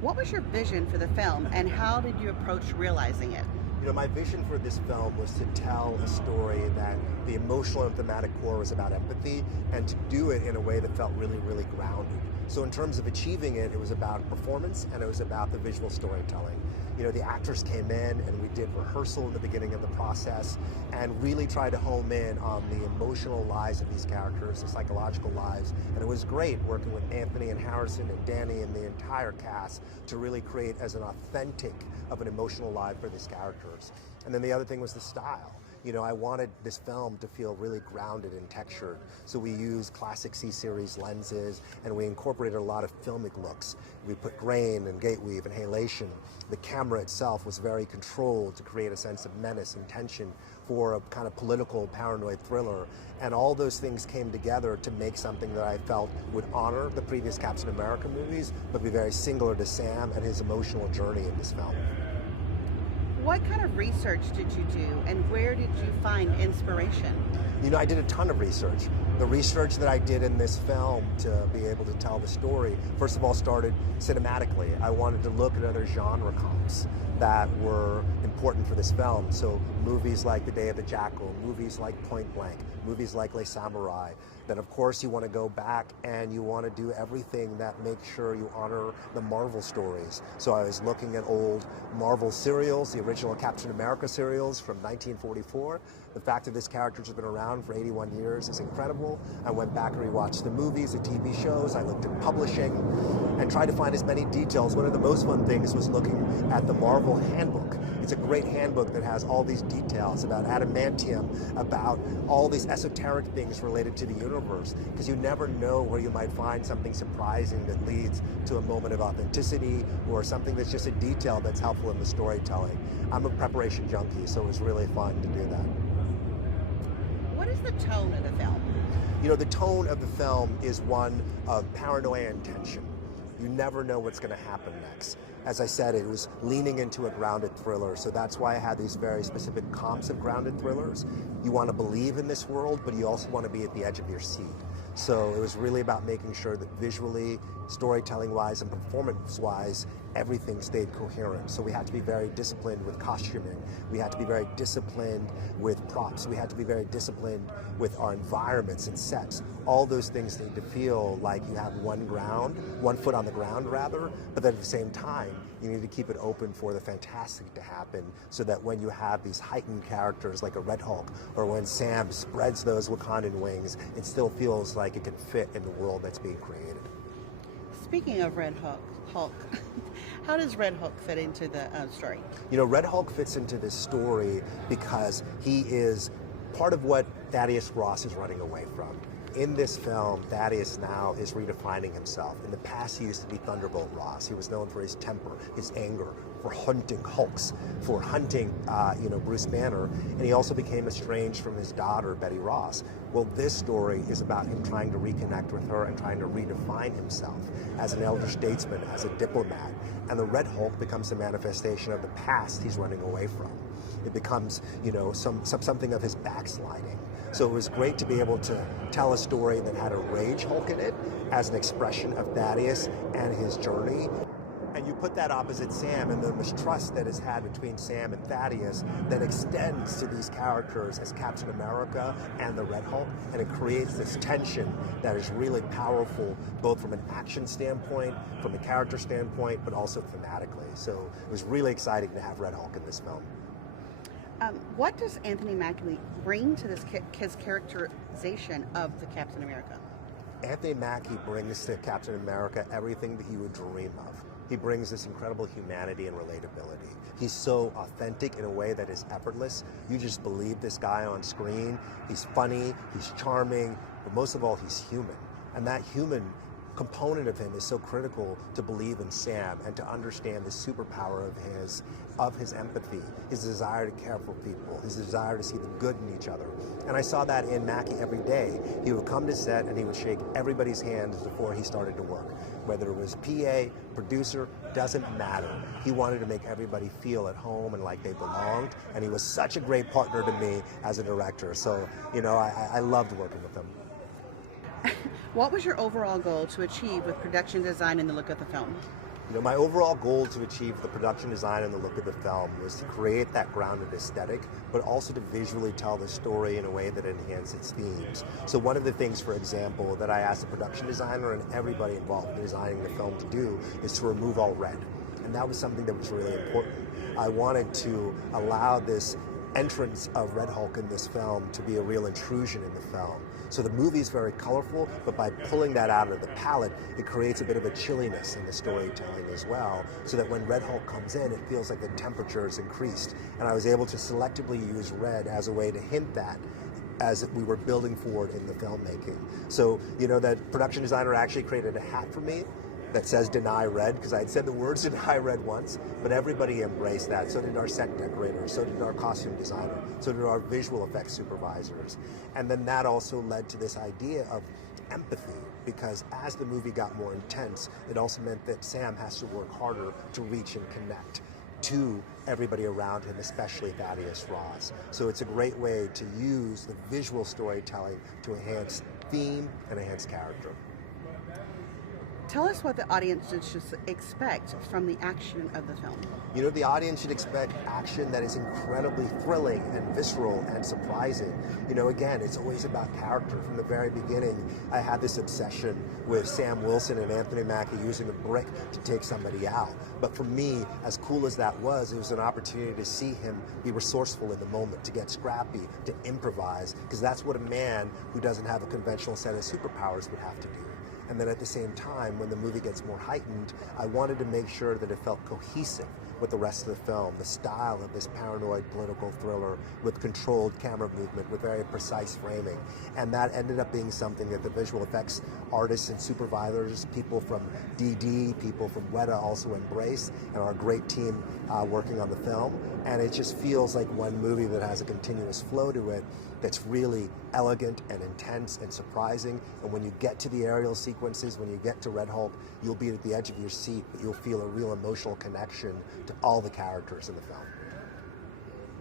What was your vision for the film and how did you approach realizing it? You know, my vision for this film was to tell a story that the emotional and thematic core was about empathy, and to do it in a way that felt really, really grounded. So in terms of achieving it, it was about performance and it was about the visual storytelling. You know, the actors came in and we did rehearsal in the beginning of the process and really tried to home in on the emotional lives of these characters, the psychological lives. And it was great working with Anthony and Harrison and Danny and the entire cast to really create as an authentic of an emotional life for these characters. And then the other thing was the style. You know, I wanted this film to feel really grounded and textured. So we used classic C-series lenses and we incorporated a lot of filmic looks. We put grain and gate weave and halation. The camera itself was very controlled to create a sense of menace and tension for a kind of political paranoid thriller. And all those things came together to make something that I felt would honor the previous Captain America movies, but be very singular to Sam and his emotional journey in this film. What kind of research did you do and where did you find inspiration? You know, I did a ton of research. The research that I did in this film to be able to tell the story, first of all, started cinematically. I wanted to look at other genre comps that were important for this film. So movies like The Day of the Jackal, movies like Point Blank, movies like Les Samurai. Then of course you want to go back and you want to do everything that makes sure you honor the Marvel stories. So I was looking at old Marvel serials, the original Captain America serials from 1944. The fact that this character has been around for 81 years is incredible. I went back and rewatched the movies, the TV shows. I looked at publishing and tried to find as many details. One of the most fun things was looking at the Marvel handbook. It's a great handbook that has all these details about adamantium, about all these esoteric things related to the universe, because you never know where you might find something surprising that leads to a moment of authenticity or something that's just a detail that's helpful in the storytelling. I'm a preparation junkie, so it was really fun to do that. What is the tone of the film? You know, the tone of the film is one of paranoia and tension. You never know what's going to happen next. As I said, it was leaning into a grounded thriller, so that's why I had these very specific comps of grounded thrillers. You want to believe in this world, but you also want to be at the edge of your seat. So it was really about making sure that visually, storytelling-wise, and performance-wise, everything stayed coherent. So we had to be very disciplined with costuming. We had to be very disciplined with props. We had to be very disciplined with our environments and sets. All those things need to feel like you have one foot on the ground rather, but then at the same time, you need to keep it open for the fantastic to happen so that when you have these heightened characters like a Red Hulk, or when Sam spreads those Wakandan wings, it still feels like it can fit in the world that's being created. Speaking of Hulk, how does Red Hulk fit into the story? You know, Red Hulk fits into this story because he is part of what Thaddeus Ross is running away from. In this film, Thaddeus now is redefining himself. In the past, he used to be Thunderbolt Ross. He was known for his temper, his anger, for hunting Hulks, for hunting, Bruce Banner, and he also became estranged from his daughter, Betty Ross. Well, this story is about him trying to reconnect with her and trying to redefine himself as an elder statesman, as a diplomat. And the Red Hulk becomes a manifestation of the past he's running away from. It becomes, something of his backsliding. So it was great to be able to tell a story that had a Rage Hulk in it as an expression of Thaddeus and his journey. And you put that opposite Sam and the mistrust that is had between Sam and Thaddeus that extends to these characters as Captain America and the Red Hulk, and it creates this tension that is really powerful, both from an action standpoint, from a character standpoint, but also thematically. So it was really exciting to have Red Hulk in this film. What does Anthony Mackie bring to his characterization of the Captain America? Anthony Mackie brings to Captain America everything that you would dream of. He brings this incredible humanity and relatability. He's so authentic in a way that is effortless. You just believe this guy on screen. He's funny, he's charming, but most of all, he's human. And that human component of him is so critical to believe in Sam and to understand the superpower of his empathy, his desire to care for people, his desire to see the good in each other. And I saw that in Mackie every day. He would come to set and he would shake everybody's hands before he started to work. Whether it was PA, producer, doesn't matter. He wanted to make everybody feel at home and like they belonged, and he was such a great partner to me as a director. So, I loved working with him. What was your overall goal to achieve with production design and the look of the film? You know, my overall goal to achieve the production design and the look of the film was to create that grounded aesthetic, but also to visually tell the story in a way that enhances its themes. So one of the things, for example, that I asked the production designer and everybody involved in designing the film to do is to remove all red. And that was something that was really important. I wanted to allow this entrance of Red Hulk in this film to be a real intrusion in the film. So the movie is very colorful, but by pulling that out of the palette, it creates a bit of a chilliness in the storytelling as well, so that when Red Hulk comes in, it feels like the temperature is increased. And I was able to selectively use red as a way to hint that as we were building forward in the filmmaking. So, you know, that production designer actually created a hat for me that says "Deny Red," because I had said the words "Deny Red" once, but everybody embraced that. So did our set decorators, so did our costume designer, so did our visual effects supervisors. And then that also led to this idea of empathy, because as the movie got more intense, it also meant that Sam has to work harder to reach and connect to everybody around him, especially Thaddeus Ross. So it's a great way to use the visual storytelling to enhance theme and enhance character. Tell us what the audience should expect from the action of the film. You know, the audience should expect action that is incredibly thrilling and visceral and surprising. You know, again, it's always about character. From the very beginning, I had this obsession with Sam Wilson and Anthony Mackie using a brick to take somebody out. But for me, as cool as that was, it was an opportunity to see him be resourceful in the moment, to get scrappy, to improvise, because that's what a man who doesn't have a conventional set of superpowers would have to do. And then at the same time, when the movie gets more heightened, I wanted to make sure that it felt cohesive with the rest of the film, the style of this paranoid political thriller with controlled camera movement, with very precise framing. And that ended up being something that the visual effects artists and supervisors, people from DD, people from Weta also embrace, and our great team working on the film. And it just feels like one movie that has a continuous flow to it that's really elegant and intense and surprising. And when you get to the aerial sequences, when you get to Red Hulk, you'll be at the edge of your seat, but you'll feel a real emotional connection to all the characters in the film.